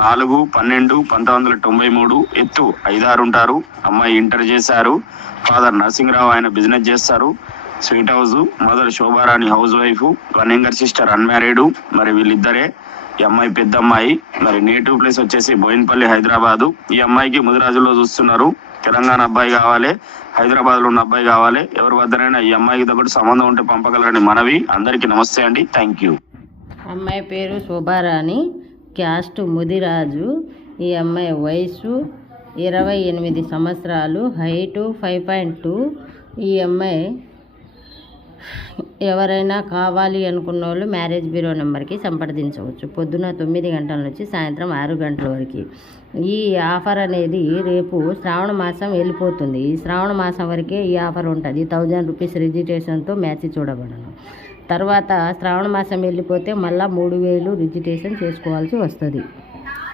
4/12/1993, ఎత్తు 5'6" ఉంటారు. అమ్మాయి ఇంటర్ చేశారు. ఫాదర్ నరసింహరావు, ఆయన బిజినెస్ చేస్తారు. Sweet house. Mother Shobharani house wife. One younger sister unmarried. మరి వీళ్ళిద్దరే. ఈ అమ్మాయి పెద్ద అమ్మాయి. మరి నేటివ్ ప్లేస్ వచ్చేసి బోయిన్పల్లి, హైదరాబాదు. ఈ అమ్మాయికి ముదిరాజుల్లో చూస్తున్నారు. తెలంగాణ అబ్బాయి కావాలి, హైదరాబాద్లో ఉన్న అబ్బాయి కావాలి. ఎవరి వద్దనైనా ఈ అమ్మాయికి తగ్గట్టు సంబంధం ఉంటే పంపగలరని మనవి. అందరికీ నమస్తే అండి. Thank you. అమ్మాయి పేరు శోభారాణి, క్యాస్ట్ ముదిరాజు. ఈ అమ్మాయి వయసు 28 సంవత్సరాలు, హైటు 5.2. ఈ అమ్మాయి ఎవరైనా కావాలి అనుకున్న వాళ్ళు మ్యారేజ్ బ్యూరో నెంబర్కి సంప్రదించవచ్చు. పొద్దున 9 గంటల నుంచి సాయంత్రం 6 గంటల వరకు. ఈ ఆఫర్ అనేది రేపు శ్రావణ మాసం వెళ్ళిపోతుంది. ఈ శ్రావణ మాసం వరకే ఈ ఆఫర్ ఉంటుంది. 1000 రూపీస్ రిజిస్ట్రేషన్తో మ్యాచ్ చూడబడను. తర్వాత శ్రావణ మాసం వెళ్ళిపోతే మళ్ళీ 3000 రిజిస్ట్రేషన్ చేసుకోవాల్సి వస్తుంది.